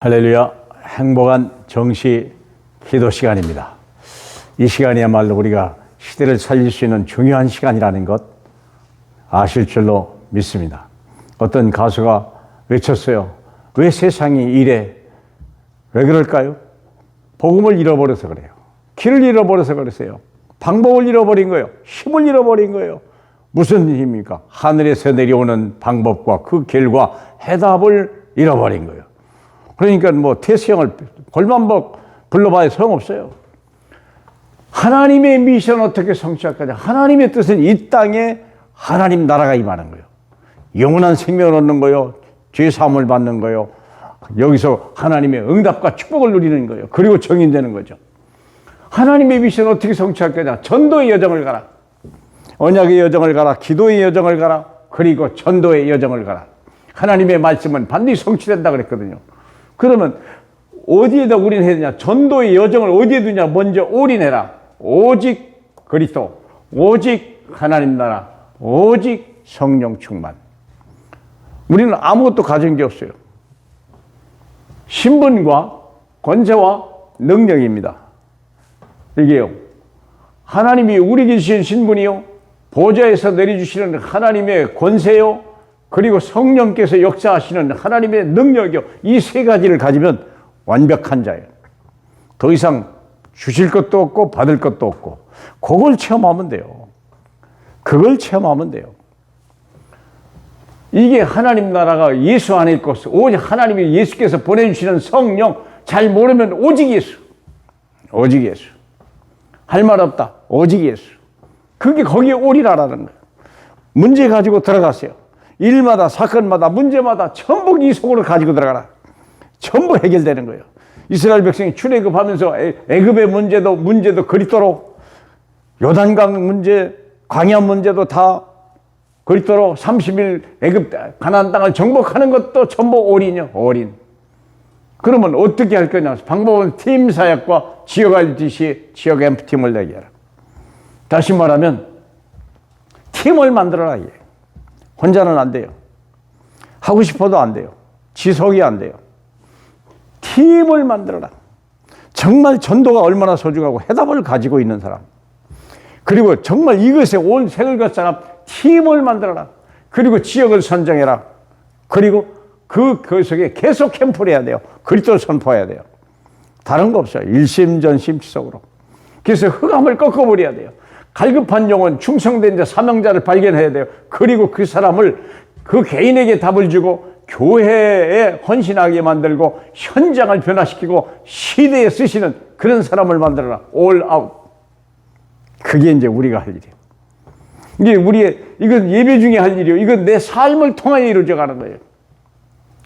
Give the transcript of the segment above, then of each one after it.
할렐루야. 행복한 정시 기도 시간입니다. 이 시간이야말로 우리가 시대를 살릴 수 있는 중요한 시간이라는 것 아실 줄로 믿습니다. 어떤 가수가 외쳤어요. 왜 세상이 이래? 왜 그럴까요? 복음을 잃어버려서 그래요. 길을 잃어버려서 그러세요. 방법을 잃어버린 거예요. 힘을 잃어버린 거예요. 무슨 힘입니까? 하늘에서 내려오는 방법과 그 길과 해답을 잃어버린 거예요. 그러니까 태수형을 골반복 불러봐야 소용없어요. 하나님의 미션 어떻게 성취할 거냐? 하나님의 뜻은 이 땅에 하나님 나라가 임하는 거예요. 영원한 생명을 얻는 거예요. 죄 사함을 받는 거예요. 여기서 하나님의 응답과 축복을 누리는 거예요. 그리고 정인되는 거죠. 하나님의 미션 어떻게 성취할 거냐? 전도의 여정을 가라. 언약의 여정을 가라. 기도의 여정을 가라. 그리고 전도의 여정을 가라. 하나님의 말씀은 반드시 성취된다 그랬거든요. 그러면 어디에다 우리는 해야 되냐? 전도의 여정을 어디에 두냐? 먼저 올인해라. 오직 그리스도, 오직 하나님 나라, 오직 성령 충만. 우리는 아무것도 가진 게 없어요. 신분과 권세와 능력입니다. 이게요, 하나님이 우리에게 주신 신분이요, 보좌에서 내려주시는 하나님의 권세요, 그리고 성령께서 역사하시는 하나님의 능력이요, 이 세 가지를 가지면 완벽한 자예요. 더 이상 주실 것도 없고 받을 것도 없고, 그걸 체험하면 돼요. 그걸 체험하면 돼요. 이게 하나님 나라가 예수 안에 있고, 오직 하나님이 예수께서 보내주시는 성령, 잘 모르면 오직 예수. 오직 예수. 할 말 없다. 오직 예수. 그게 거기에 올이라라는 거예요. 문제 가지고 들어가세요. 일마다, 사건마다, 문제마다 전부 이 속으로 가지고 들어가라. 전부 해결되는 거예요. 이스라엘 백성이 출애굽하면서 애굽의 문제도 그리스도로, 요단강 문제, 광야 문제도 다 그리스도로, 30일 애굽 가나안 땅을 정복하는 것도 전부 올인이요, 올인. 그러면 어떻게 할 거냐? 방법은 팀 사역과 지역 RDC, 지역 앰프팀을 내게 해라. 다시 말하면 팀을 만들어라. 이게. 혼자는 안 돼요. 하고 싶어도 안 돼요. 지속이 안 돼요. 팀을 만들어라. 정말 전도가 얼마나 소중하고 해답을 가지고 있는 사람, 그리고 정말 이것에 온 생을 걸 사람, 팀을 만들어라. 그리고 지역을 선정해라. 그리고 그 속에 계속 캠프를 해야 돼요. 그리스도를 선포해야 돼요. 다른 거 없어요. 일심전심지속으로. 그래서 흑암을 꺾어버려야 돼요. 갈급한 영혼, 충성된 자, 사명자를 발견해야 돼요. 그리고 그 사람을, 그 개인에게 답을 주고 교회에 헌신하게 만들고 현장을 변화시키고 시대에 쓰시는 그런 사람을 만들어라. 올 아웃. 그게 이제 우리가 할 일이에요. 이건 예배 중에 할 일이에요. 이건 내 삶을 통하여 이루어져 가는 거예요.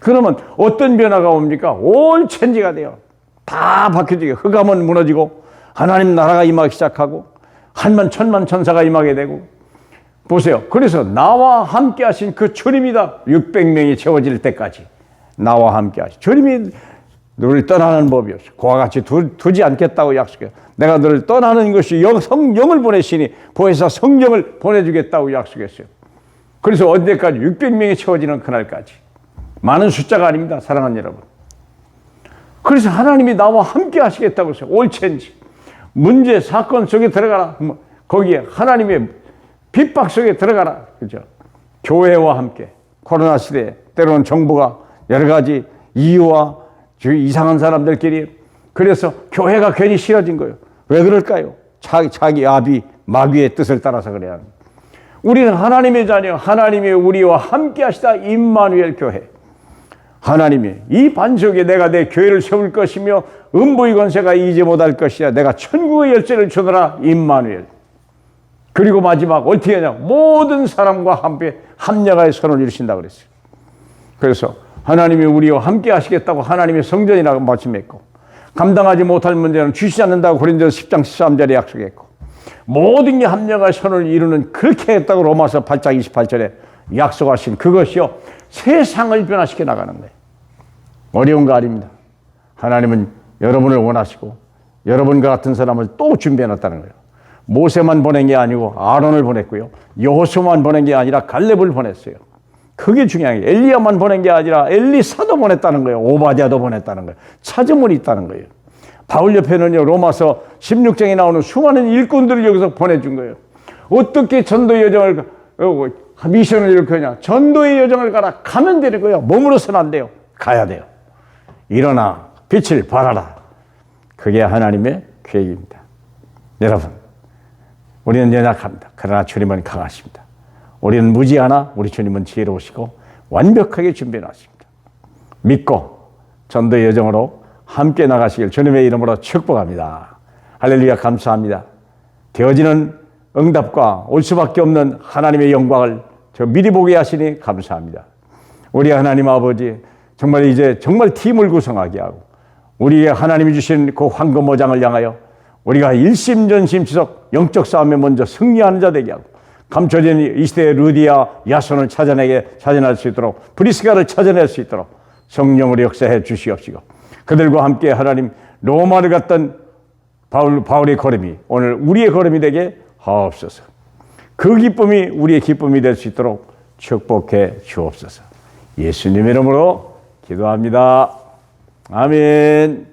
그러면 어떤 변화가 옵니까? 올 체인지가 돼요. 다 바뀌어지고, 흑암은 무너지고 하나님 나라가 임하기 시작하고, 한만 천만 천사가 임하게 되고. 보세요. 그래서 나와 함께 하신 그 주님이다. 600명이 채워질 때까지 나와 함께 하신 주님이 너를 떠나는 법이 없어. 그와 같이 두지 않겠다고 약속해요. 내가 너를 떠나는 것이 성령을 보내시니 보혜사 성령을 보내주겠다고 약속했어요. 그래서 언제까지? 600명이 채워지는 그날까지. 많은 숫자가 아닙니다, 사랑하는 여러분. 그래서 하나님이 나와 함께 하시겠다고 했어요. 올 체인지. 문제, 사건 속에 들어가라. 거기에 하나님의 핍박 속에 들어가라. 그죠? 교회와 함께. 코로나 시대에 때로는 정부가 여러 가지 이유와 이상한 사람들끼리, 그래서 교회가 괜히 싫어진 거예요. 왜 그럴까요? 자기 마귀의 뜻을 따라서 그래야 합니다. 우리는 하나님의 자녀, 하나님이 우리와 함께 하시다. 임마누엘 교회. 하나님이 이 반석에 내가 내 교회를 세울 것이며 음부의 권세가 이기지 못할 것이야. 내가 천국의 열쇠를 주노라. 임마누엘. 그리고 마지막 어떻게 하냐? 모든 사람과 함께 합력하여 선을 이루신다고 그랬어요. 그래서 하나님이 우리와 함께 하시겠다고 하나님의 성전이라고 말씀했고, 감당하지 못할 문제는 주시지 않는다고 고린도서 10장 13절에 약속했고, 모든 게 합력하여 선을 이루는, 그렇게 했다고 로마서 8장 28절에 약속하신 그것이요, 세상을 변화시켜 나가는 거예요. 어려운 거 아닙니다. 하나님은 여러분을 원하시고 여러분과 같은 사람을 또 준비해 놨다는 거예요. 모세만 보낸 게 아니고 아론을 보냈고요, 여호수아만 보낸 게 아니라 갈렙을 보냈어요. 그게 중요한 거예요. 엘리야만 보낸 게 아니라 엘리사도 보냈다는 거예요. 오바댜도 보냈다는 거예요. 찾음은 있다는 거예요. 바울 옆에는요, 로마서 16장에 나오는 수많은 일꾼들을 여기서 보내준 거예요. 어떻게 전도의 여정을, 미션을 일으키냐. 전도의 여정을 가라. 가면 되는 거예요. 머무러서는 안 돼요. 가야 돼요. 일어나 빛을 발하라. 그게 하나님의 계획입니다. 여러분, 우리는 연약합니다. 그러나 주님은 강하십니다. 우리는 무지하나 우리 주님은 지혜로우시고 완벽하게 준비해놨습니다. 믿고 전도의 여정으로 함께 나가시길 주님의 이름으로 축복합니다. 할렐루야. 감사합니다. 되어지는 응답과 올 수밖에 없는 하나님의 영광을 저 미리 보게 하시니 감사합니다. 우리 하나님 아버지, 정말 이제 정말 팀을 구성하게 하고 우리의 하나님이 주신 그 황금 오장을 향하여 우리가 일심전심치석 영적 싸움에 먼저 승리하는 자 되게 하고 감춰진 이 시대의 루디아 야손을 찾아낼 수 있도록, 브리스가를 찾아낼 수 있도록 성령으로 역사해 주시옵시고, 그들과 함께 하나님 로마를 갔던 바울의 걸음이 오늘 우리의 걸음이 되게 하옵소서. 그 기쁨이 우리의 기쁨이 될 수 있도록 축복해 주옵소서. 예수님 이름으로 기도합니다. 아멘.